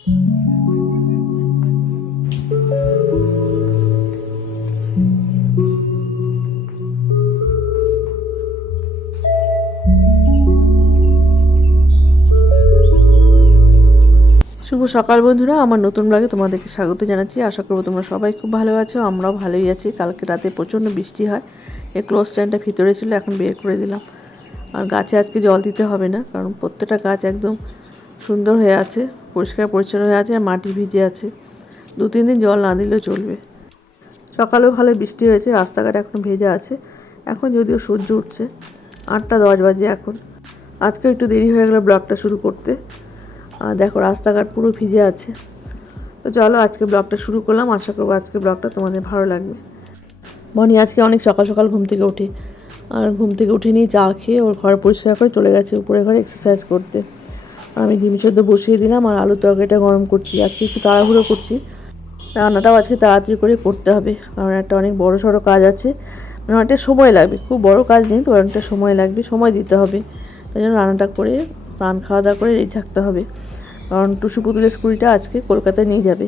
শুভ সকাল বন্ধুরা, আমার নতুন ব্লগে তোমাদেরকে স্বাগত জানাচ্ছি। আশা করব তোমরা সবাই খুব ভালো আছো। আমরাও ভালোই আছি। কালকে রাতে প্রচণ্ড বৃষ্টি হয়, এই ক্লোজ স্ট্যান্ডটা ভিতরে ছিল, এখন বের করে দিলাম। আর গাছে আজকে জল দিতে হবে না, কারণ প্রত্যেকটা গাছ একদম সুন্দর হয়ে আছে, পরিষ্কার পরিচ্ছন্ন হয়ে আছে, আর মাটি ভিজে আছে। 2-3 দিন জল না দিলেও চলবে। সকালেও ভালো বৃষ্টি হয়েছে, রাস্তাঘাট এখন ভেজা আছে। এখন যদিও সূর্য উঠছে, 8টা 10 বাজে এখন। আজকে একটু দেরি হয়ে গেল ব্লগটা শুরু করতে। আর দেখো রাস্তাঘাট পুরো ভিজে আছে। তো চলো আজকে ব্লগটা শুরু করলাম। আশা করবো আজকে ব্লগটা তোমাদের ভালো লাগবে। বনি আজকে অনেক সকাল সকাল ঘুম থেকে ওঠে, আর ঘুম থেকে উঠে নিয়ে চা খেয়ে ওর ঘর পরিষ্কার করে চলে গেছে উপরে ঘরে এক্সারসাইজ করতে। আমি ডিম সেদ্ধ বসিয়ে দিলাম আর আলুর তরকারিটা গরম করছি। আজকে একটু তাড়াহুড়ো করছি, রান্নাটাও আজকে তাড়াতাড়ি করে করতে হবে, কারণ একটা অনেক বড় সড়ো কাজ আছে। মানে অনেকটা সময় লাগবে, খুব বড় কাজ নেই তো, অনেকটা সময় লাগবে, সময় দিতে হবে। তাই জন্য রান্নাটা করে স্নান খাওয়া দাওয়া করে রেডি থাকতে হবে, কারণ টুসু পুতুলের স্কুলটা আজকে কলকাতায় নিয়ে যাবে।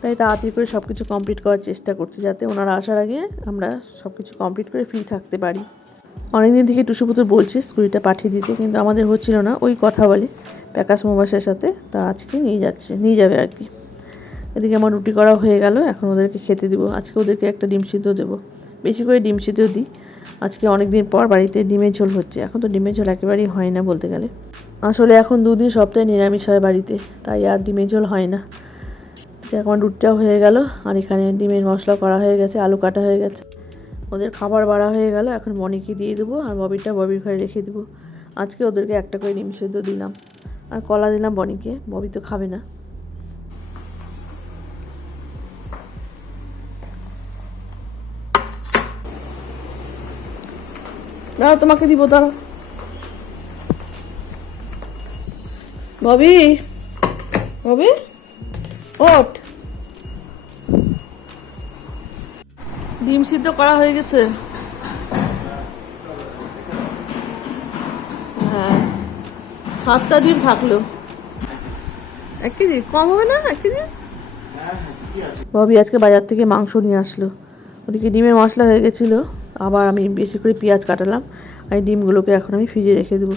তাই তাড়াতাড়ি করে সব কিছু কমপ্লিট করার চেষ্টা করছি, যাতে ওনারা আসার আগে আমরা সব কিছু কমপ্লিট করে ফ্রি থাকতে পারি। অনেকদিন থেকে টুসু পুতুল বলছি স্কুলটা পাঠিয়ে দিতে, কিন্তু আমাদের হচ্ছিল না। ওই কথা বলে প্যাকাশ মোবাসের সাথে, তা আজকে নিয়ে যাবে আর কি। এদিকে আমার রুটি করা হয়ে গেল, এখন ওদেরকে খেতে দিব। আজকে ওদেরকে একটা ডিম সিদ্ধ দেবো, বেশি করে ডিম সিদ্ধ দিই। আজকে অনেক দিন পর বাড়িতে ডিমের ঝোল হচ্ছে। এখন তো ডিমের ঝোল একেবারেই হয় না বলতে গেলে। আসলে এখন 2 দিন সপ্তাহে নিরামিষ হয় বাড়িতে, তাই আর ডিমের ঝোল হয় না। আমার রুটিটাও হয়ে গেল, আর এখানে ডিমের মশলা করা হয়ে গেছে, আলু কাটা হয়ে গেছে। ওদের খাবার বাড়া হয়ে গেল, এখন মনিকে দিয়ে দেবো, আর ববির ঘরে রেখে দেবো। আজকে ওদেরকে একটা করে ডিম সেদ্ধ দিলাম, আর কলা দিলাম বনিকে। ববি তো খাবে না। দাঁড়াও, তোমাকে দিব, দাঁড়াও। ববি, ববি ওঠ। ডিম সিদ্ধ করা হয়ে গেছে। হ্যাঁ, 7টা ডিম থাকলো। 1 কেজি কম হবে না? 1 কেজি। ববি আজকে বাজার থেকে মাংস নিয়ে আসলো। ওদিকে ডিমের মশলা হয়ে গেছিলো, আবার আমি বেশি করে পেঁয়াজ কাটালাম, আর এই ডিমগুলোকে এখন আমি ফ্রিজে রেখে দেবো।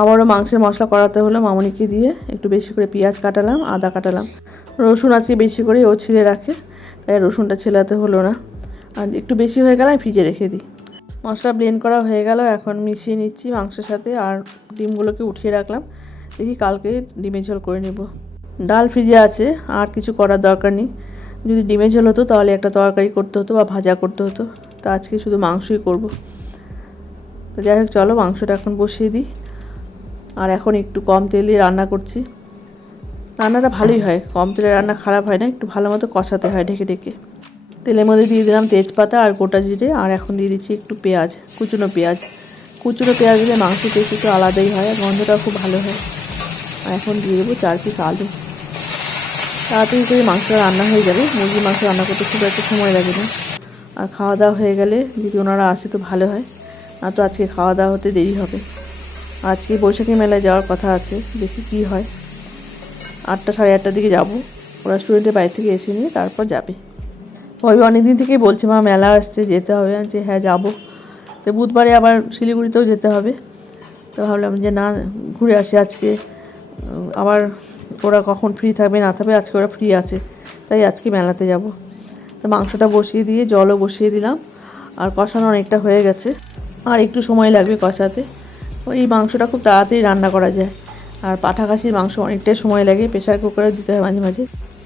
আবারও মাংসের মশলা করাতে হলো, মামনিকে দিয়ে একটু বেশি করে পেঁয়াজ কাটালাম, আদা কাটালাম, রসুন আজকে বেশি করে ও ছিলে রাখে, তাই রসুনটা ছেলাতে হলো না। আর একটু বেশি হয়ে গেলে আমি ফ্রিজে রেখে দিই। মশলা ব্লেন্ড করা হয়ে গেল, এখন মিশিয়ে নিচ্ছি মাংসের সাথে, আর ডিমগুলোকে উঠিয়ে রাখলাম। দেখি কালকে ডিমের ঝোল করে নেব। ডাল ফ্রিজে আছে, আর কিছু করার দরকার নেই। যদি ডিমের ঝোল হতো তাহলে একটা তরকারি করতে হতো বা ভাজা করতে হতো, তা আজকে শুধু মাংসই করব। তো যাই হোক, চলো মাংসটা এখন বসিয়ে দিই। আর এখন একটু কম তেল দিয়ে রান্না করছি। রান্নাটা ভালোই হয়, কম তেলে রান্না খারাপ হয় না, একটু ভালো মতো কষাতে হয় ঢেকে ঢেকে। তেলের মধ্যে দিয়ে দিলাম তেজপাতা আর গোটা জিরে, আর এখন দিয়ে দিচ্ছি একটু পেঁয়াজ, কুচনো পেঁয়াজ। কুচনো পেঁয়াজ দিলে মাংস টেস্ট একটু আলাদাই হয়, আর গন্ধটাও খুব ভালো হয়। আর এখন দিয়ে দেবো 4 পিস আলু। তাড়াতাড়ি করে মাংসটা রান্না হয়ে যাবে, মুরগির মাংস রান্না করতে খুব একটা সময় লাগে না। আর খাওয়া দাওয়া হয়ে গেলে যদি ওনারা আসে তো ভালো হয়, আর তো আজকে খাওয়া দাওয়া হতে দেরি হবে। আজকে বৈশাখী মেলায় যাওয়ার কথা আছে, দেখি কি হয়। 8টা 8:30টার দিকে যাব। ওরা স্টুডেন্টের বাড়ি থেকে এসে নিয়ে তারপর যাবে। ভাবি অনেকদিন থেকেই বলছে মা মেলা আসছে, যেতে হবে। যে হ্যাঁ যাবো। তো বুধবারে আবার শিলিগুড়িতেও যেতে হবে। তো ভাবলাম যে না, ঘুরে আসি আজকে। আবার ওরা কখন ফ্রি থাকবে না থাকবে, আজকে ওরা ফ্রি আছে, তাই আজকে মেলাতে যাব। তো মাংসটা বসিয়ে দিয়ে জলও বসিয়ে দিলাম, আর কষানো অনেকটা হয়ে গেছে, আর একটু সময় লাগবে কষাতে। এই মাংসটা খুব তাড়াতাড়ি রান্না করা যায়, আর পাঠা খাসির মাংস অনেকটাই সময় লাগে, প্রেশার কুকারে দিতে হয় মাঝে মাঝে।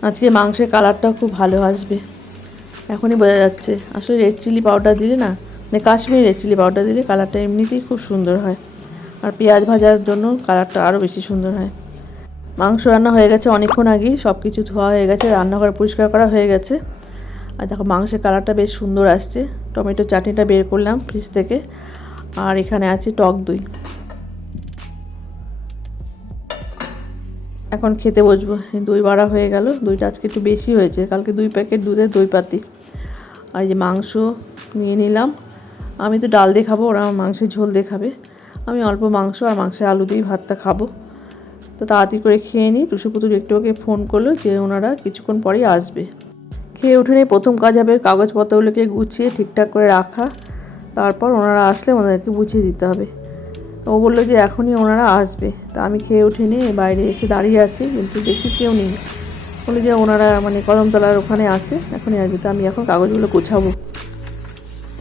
আজকে মাংসের কালারটাও খুব ভালো আসবে, এখনই বোঝা যাচ্ছে। আসলে রেড চিলি পাউডার দিলে না, মানে কাশ্মীরি রেড চিলি পাউডার দিলে কালারটা এমনিতেই খুব সুন্দর হয়, আর পেঁয়াজ ভাজার জন্য কালারটা আরও বেশি সুন্দর হয়। মাংস রান্না হয়ে গেছে অনেকক্ষণ আগেই, সব কিছু ধোয়া হয়ে গেছে, রান্নাঘর পরিষ্কার করা হয়ে গেছে। আর দেখো মাংসের কালারটা বেশ সুন্দর আসছে। টমেটো চাটনিটা বের করলাম ফ্রিজ থেকে, আর এখানে আছে টক দই। এখন খেতে বসবো। দই বাড়া হয়ে গেল, দইটা আজকে একটু বেশি হয়েছে, কালকে 2 প্যাকেট দুধের দই পাতি। আর এই যে মাংস নিয়ে নিলাম। আমি তো ডাল দিয়ে খাবো, ওরা মাংসের ঝোল দিয়ে খাবে। আমি অল্প মাংস আর মাংসের আলু দিয়েই ভাতটা খাবো। তো তাড়াতাড়ি করে খেয়ে নিই। টুসু পুতুল একটু ওকে ফোন করলো যে ওনারা কিছুক্ষণ পরেই আসবে। খেয়ে উঠে নিয়ে প্রথম কাজ হবে কাগজপত্রগুলোকে গুছিয়ে ঠিকঠাক করে রাখা, তারপর ওনারা আসলে ওনাদেরকে বুঝিয়ে দিতে হবে। ও বললো যে এখনই ওনারা আসবে। তা আমি খেয়ে উঠে নিয়ে বাইরে এসে দাঁড়িয়ে আছি, কিন্তু দেখছি কেউ নেই। বলে যে ওনারা মানে কদমতলার ওখানে আছে, এখনই আসবে। তো আমি এখন কাগজগুলো গোছাবো।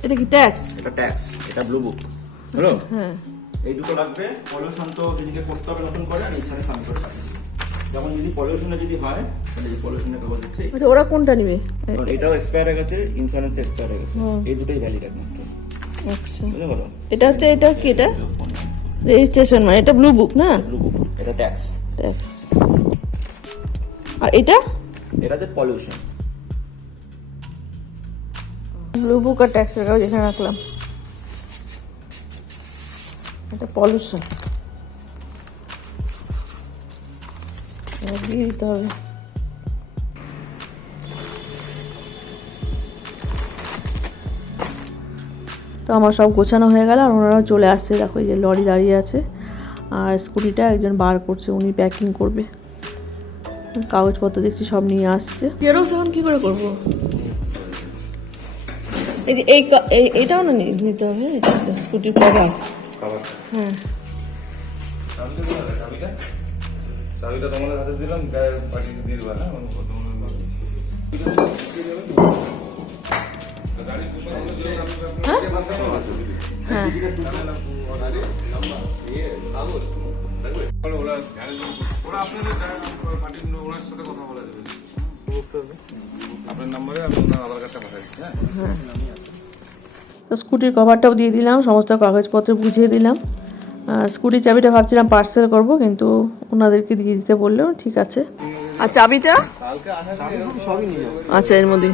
এটা কি ট্যাক্স? এটা ট্যাক্স, এটা ব্লু বুক হলো। হ্যাঁ, এই দুটো লাগবে। পলিউশন তো দিদিকে করতে হবে নতুন করে, আর এখানে সাইন করে পাঠাবে। যেমন যদি পলিউশনে যদি হয় তাহলে এই পলিউশনের কাগজ হচ্ছে। আচ্ছা ওরা কোনটা নেবে? এটাও এক্সপায়ার হয়ে গেছে, ইন্স্যুরেন্স এক্সপায়ার হয়ে গেছে, এই দুটোই ভ্যালিড একমাত্র। আচ্ছা বুঝতে পারো? এটা হচ্ছে, এটা কি, এটা রেজিস্ট্রেশন, মানে এটা ব্লু বুক না? ব্লু বুক, এটা ট্যাক্স। ট্যাক্স। আর এটা এটাতে পলিউশন। ব্লু বুক আর ট্যাক্সের কাগজ এখানে রাখলাম। এটা পলিউশন, দিয়ে দিতে হবে। তো আমার সব গোছানো হয়ে গেল, আর ওনারা চলে আসছে। দেখো এই যে লরি দাঁড়িয়ে আছে, আর স্কুটিটা একজন বার করছে, উনি প্যাকিং করবে। কাগজপত্র দেখছি সব নিয়ে আসছে। জেরক্স এখন কী করে করবো? এই যে এইটাও না নিতে হবে, স্কুটির কভার। হ্যাঁ, চাবিটা তোমাদের হাতে দিলাম, পাঠিয়ে দিয়ে দেবা না? হ্যাঁ, ওরা আপনাদের পার্টির ওনার সাথে কথা বলা যাবে, আপনার নাম্বারে আমি ওনার আধার কার্ডটা পাঠাই দিচ্ছি। হ্যাঁ, তো স্কুটির কভারটাও দিয়ে দিলাম, সমস্ত কাগজপত্র বুঝিয়ে দিলাম। আর স্কুটির চাবিটা ভাবছিলাম পার্সেল করব, কিন্তু ওনাদেরকে দিয়ে দিতে বললেও ঠিক আছে। আর চাবিটা আচ্ছা এর মধ্যে,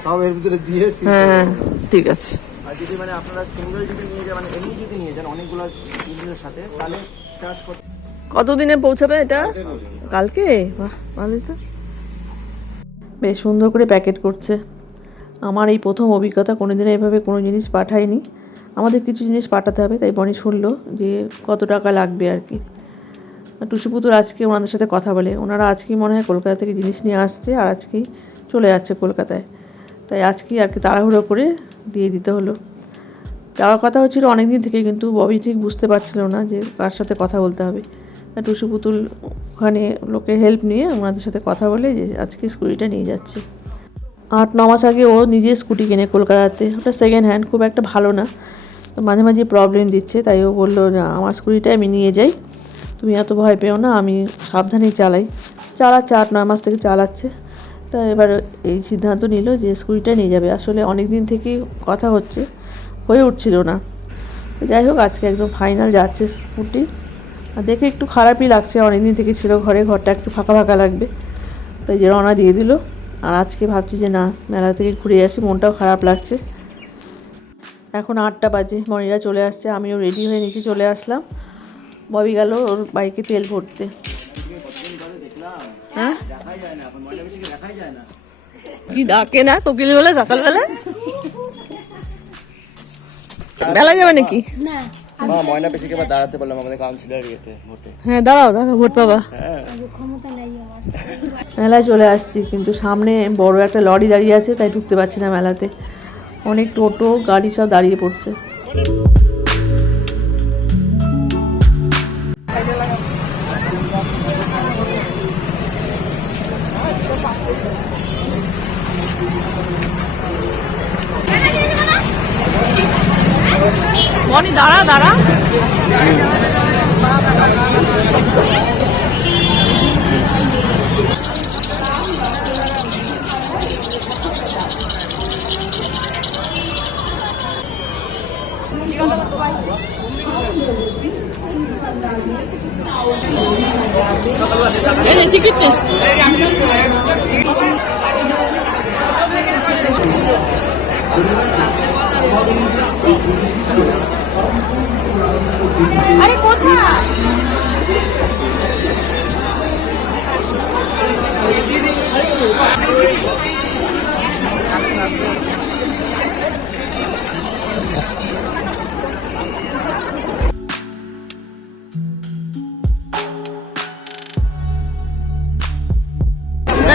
হ্যাঁ হ্যাঁ ঠিক আছে। আর যদি মানে আপনারা সিঙ্গেল যদি নিয়ে যান, মানে এমনি যদি নিয়ে যান অনেকগুলো জিনিসের সাথে, তাহলে চার্জ করতে। কতদিনে পৌঁছাবে এটা? কালকে? বাহ, ভালোই তো। বেশ সুন্দর করে প্যাকেট করছে। আমার এই প্রথম অভিজ্ঞতা, কোনোদিনও এভাবে কোনো জিনিস পাঠাইনি। আমাদের কিছু জিনিস পাঠাতে হবে, তাই বনি শুনলো যে কত টাকা লাগবে আর কি। টুসু পুতুল আজকে ওনাদের সাথে কথা বলে, ওনারা আজকেই মনে হয় কলকাতা থেকে জিনিস নিয়ে আসছে, আর আজকেই চলে যাচ্ছে কলকাতায়। তাই আজকেই আর কি তাড়াহুড়ো করে দিয়ে দিতে হলো। যাওয়ার কথা হচ্ছিল অনেক দিন থেকে, কিন্তু ববি ঠিক বুঝতে পারছিল না যে কার সাথে কথা বলতে হবে। টুসু পুতুল ওখানে লোকের হেল্প নিয়ে ওনাদের সাথে কথা বলে যে আজকে স্কুটিটা নিয়ে যাচ্ছে। 8-9 মাস আগে ও নিজে স্কুটি কেনে কলকাতাতে, ওটা সেকেন্ড হ্যান্ড, খুব একটা ভালো না, মাঝে মাঝে প্রবলেম দিচ্ছে। তাই ও বললো না, আমার স্কুটিটাই আমি নিয়ে যাই, তুমি এত ভয় পেও না, আমি সাবধানেই চালাচ্ছে, 8-9 মাস থেকে চালাচ্ছে। তা এবার এই সিদ্ধান্ত নিল যে স্কুটিটা নিয়ে যাবে। আসলে অনেক দিন থেকেই কথা হয়ে উঠছিল না। যাই হোক, আজকে একদম ফাইনাল যাচ্ছে স্কুটি। আর দেখে একটু খারাপই লাগছে, অনেক দিন থেকে ছিল ঘরে, ঘরটা একটু ফাঁকা ফাঁকা লাগবে, তাই যে রওনা দিয়ে দিল। আর আজকে ভাবছি যে না, মেলা থেকে ঘুরে আসি, মনটাও খারাপ লাগছে। এখন 8টা বাজে, মনিরা চলে আসছে, আমিও রেডি হয়ে নিচে চলে আসলাম। ববি গেল ওর বাইকে তেল ভরতে। হ্যাঁ, কি ডাকে না কোকিল বলে সকালবেলা? বেলা যাবে নাকি? ময়না পেশিকে এবার দাঁড়াতে বললাম আমাদের কাউন্সিলর ইয়েতে ভোটে। হ্যাঁ দাঁড়াও, ভোট পাবা। মেলায় চলে আসছি, কিন্তু সামনে বড় একটা লরি দাঁড়িয়ে আছে, তাই ঢুকতে পারছি না মেলাতে। অনেক টোটো গাড়ি সব দাঁড়িয়ে পড়ছে। মনি দাঁড়া। টিকিট নেই। আরে কোথায়?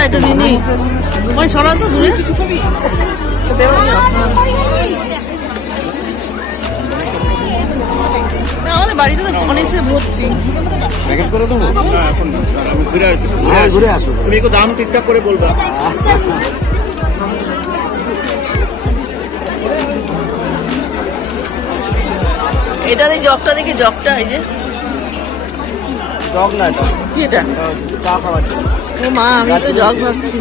একটু নিনি ওই সরা তো দূরে না, আমাদের বাড়িতে তো গণেশের ভর্তি। প্যাকেট করে দেবো না এখন আমি ঘুরে আসি। হ্যাঁ ঘুরে আসো, তুমি একটু দাম ঠিকঠাক করে বলবা। এটা এই জগটা দেখি, জগটা এই যে জগ না এটা কি, এটা চা খাওয়ার ও মা, আমি তো জগ ভাবছি।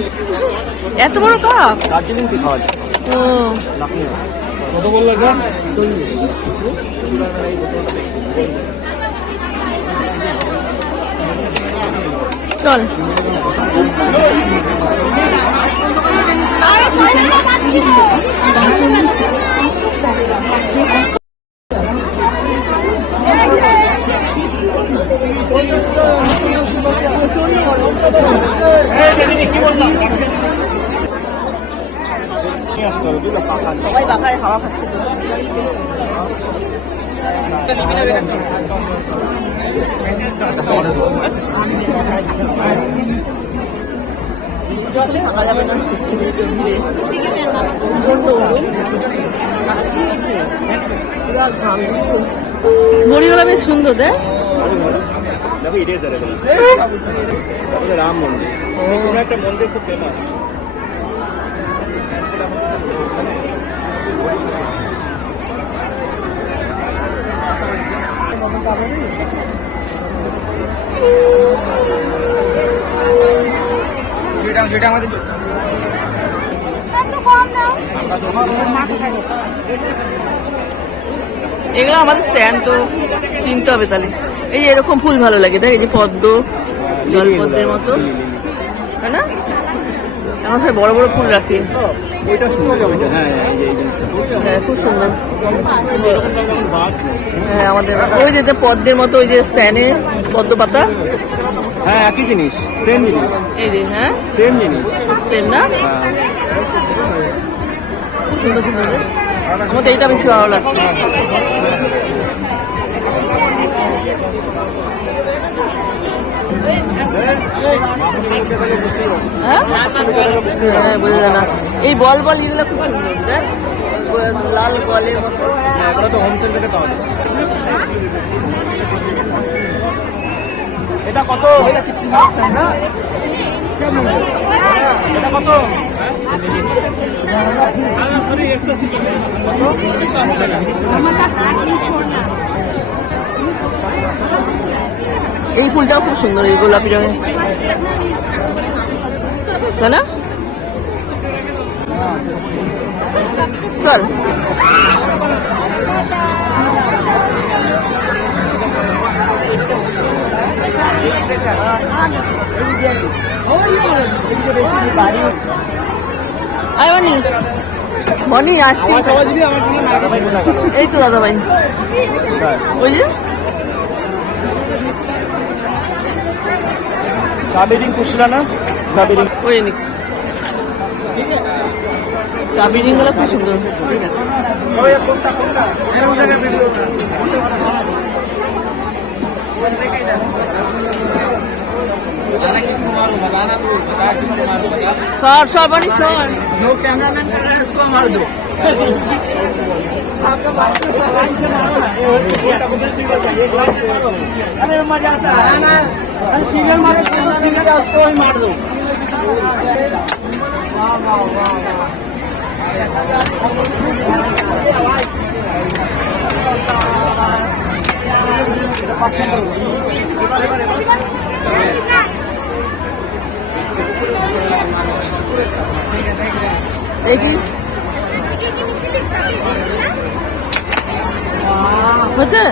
এত বড় কাপ? দার্জিলিং টি খাওয়ার। ও কত বললো এটা? চল। সবাই বাসায় হাওয়া খাচ্ছে। থাকা যাবে না, ঘড়িগুলো বেশ সুন্দর। দেখ দেখো এটাই স্যার রাম মন্দির, কোনো একটা মন্দির খুব ফেমাস। সেটা আমাদের এগুলো আমাদের স্ট্যান্ড তো কিনতে হবে তাহলে। এই যে এরকম ফুল ভালো লাগে, দেখ এই যে পদ্ম, জলপদ্মের মতো, তাই না? আমার সবাই বড় বড় ফুল রাখে। এটা সুন্দর, হ্যাঁ এই জিনিসটা হ্যাঁ খুব সুন্দর। হ্যাঁ আমাদের ওই যে পদ্মের মতো ওই যে স্ট্যান্ডে পদ্ম পাতা, হ্যাঁ একই জিনিস, সেম জিনিস, এই যে হ্যাঁ সেম জিনিস, সেম না? হ্যাঁ খুব সুন্দর সুন্দর। আমাদের এইটা বেশি ভালো লাগছে। হ্যাঁ বোঝা যায় না। এই বল বল এগুলো খুব সুন্দর, দেখ লাল বলের মতো। এগুলো তো হোম সেন্টারে পাওয়া যায়। এটা কত? এটা কত? এই ফুলটাও খুব সুন্দর, এই গোলাপি রঙের, তাই না? চল আয় মনি, মনি আসছি। এই তো দাদা ভাই, ওই যে কাবেরিং কুশলা না, কাবেরিং ওই নি কাবিরিং গুলো খুব সুন্দর। सर सर बड़ी सर जो कैमरामैन कर रहा है उसको मार दो। अरे मजा आता है ना, सीरियल मारो, सीरियल उसको ही मार दो। वाह वाह वाह দেখি হচ্ছে।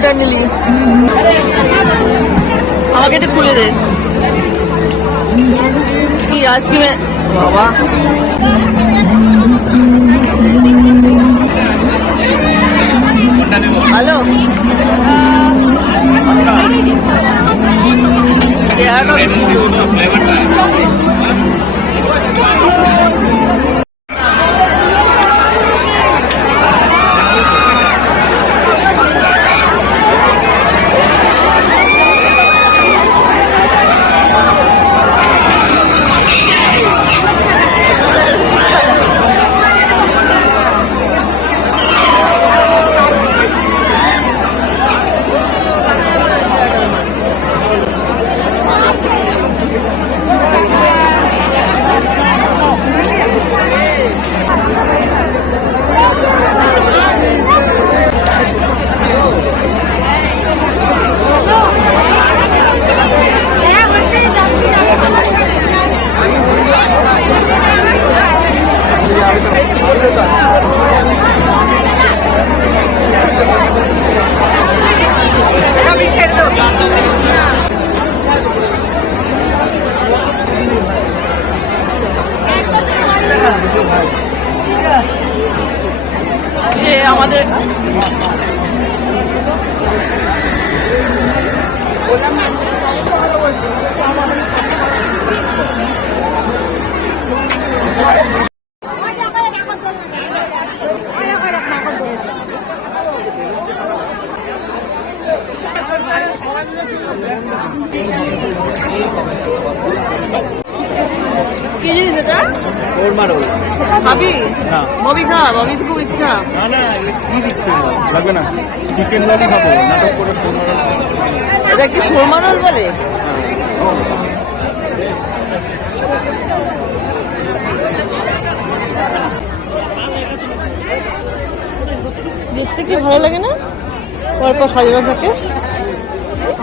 কোনটা নিলি? আমাকে এটা খুলে দে। কি আইসক্রিমে বাবা, হ্যালো চেয়ারটা বেশি আমাদের কি জিনিস এটা? খাবি? ববি খা, ববি খুব ইচ্ছা। না না, কি দিচ্ছে? লাগবে না, চিকেন ললি খাবো। নাটক করে এটা কি শর্মা রোল বলে? দেখতে কি ভালো লাগে না? পরপর সাজানো থাকে,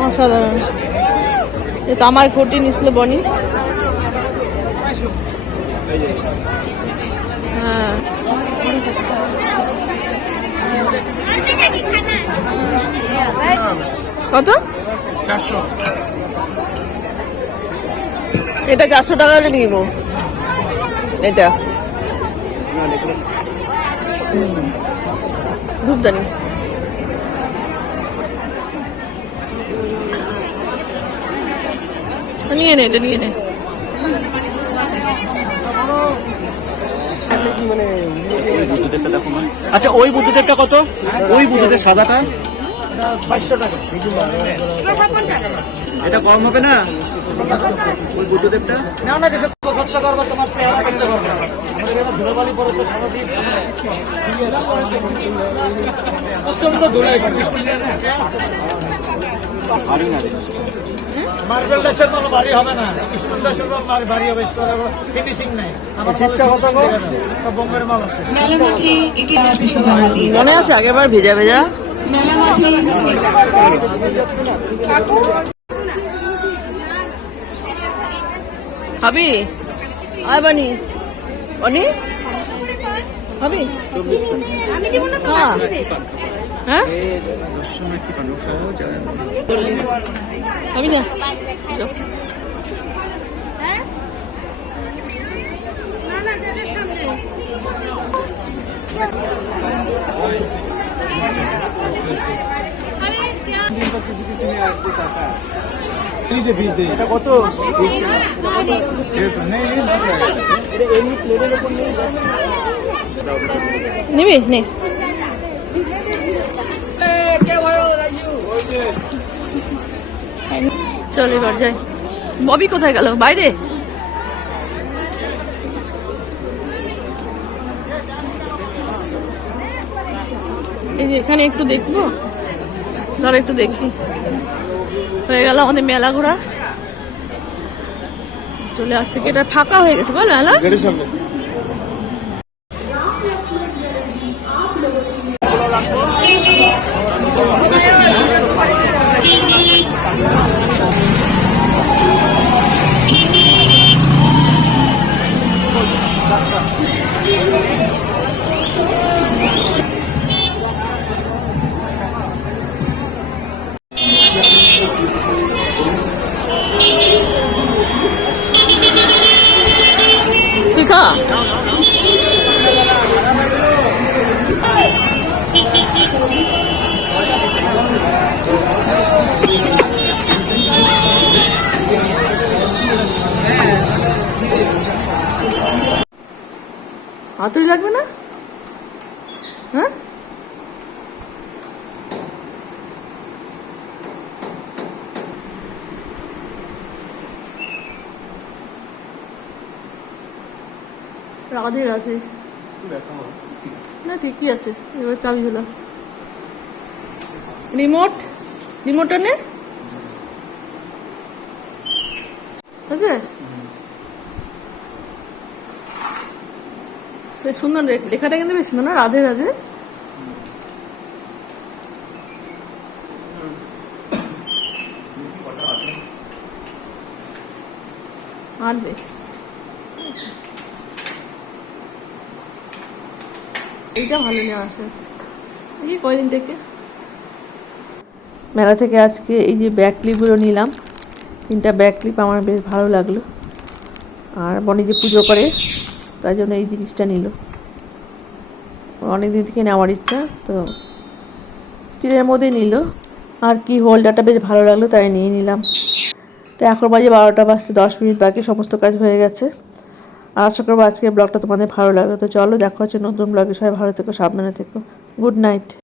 অসাধারণ। এটা আমার ঘটি নিছিল বনি। হ্যাঁ, কত? 400। এটা 400 টাকা হলে নিব। এটা ধূপদানি। নিয়ে নে, এটা নিয়ে নে। আচ্ছা, ওই বুদ্ধদেবটা কত? ওই বুদ্ধদেব সাদাটা 500 টাকা। এটা কম হবে না? ওই বুদ্ধদেবটা না না, কিছু খরচা করবো, তোমার চেহারা কিনতে পারবো না। আমাদের এখানে ধুলোবালি পরে তো সারাদিন প্রচন্ড ধুলাই পড়ে। মার্বেল দেশের কোনো বাড়ি হবে না, স্টোন দেশের বাড়ি হবে। ফিনিশিং নাই। আমার সব বোম্বের মাল আছে। মনে আছে আগেরবার ভেজা ভেজা? খাবি? আয় বানি, বানি খাবি? হ্যাঁ হ্যাঁ, খাবি না? চল। এটা কত? নিবি নে। চল এবার যাই। ববি কোথায় গেল? বাইরে? এই যে এখানে একটু দেখবো, ধরো একটু দেখি। হয়ে গেল আমাদের মেলা ঘোরা। চলে আসছে কি, এটা ফাঁকা হয়ে গেছে বল মেলা? হাতুড়ি লাগবে না? হ্যাঁ, রাধে রাধে। না ঠিকই আছে, এবার চাবি হলো। রিমোটটা নে আছে। বেশ সুন্দর লেখাটা কিন্তু বেশ সুন্দর না, রাধে রাধে। আনবে এইটা ভালো নেওয়া আছে। এই কয়দিন থেকে মেলা থেকে আজকে এই যে ব্যাক ক্লিপগুলো নিলাম, 3টা ব্যাক ক্লিপ আমার বেশ ভালো লাগলো। আর বনি যে পুজো করে তাই জন্য এই জিনিসটা নিল, অনেকদিন থেকে নেওয়ার ইচ্ছা, তো স্টিলের মধ্যেই নিল। আর কি হোল্ডারটা বেশ ভালো লাগলো তাই নিয়ে নিলাম। তো এখন বাজে 12টা বাজতে 10 মিনিট বাকি, সমস্ত কাজ হয়ে গেছে। আর আশা করবো আজকের ব্লগটা তোমাদের ভালো লাগলো। তো চলো, দেখা হচ্ছে নতুন ব্লগে। সবাই ভালো থেকো, সাবধানে থেকো। Good night.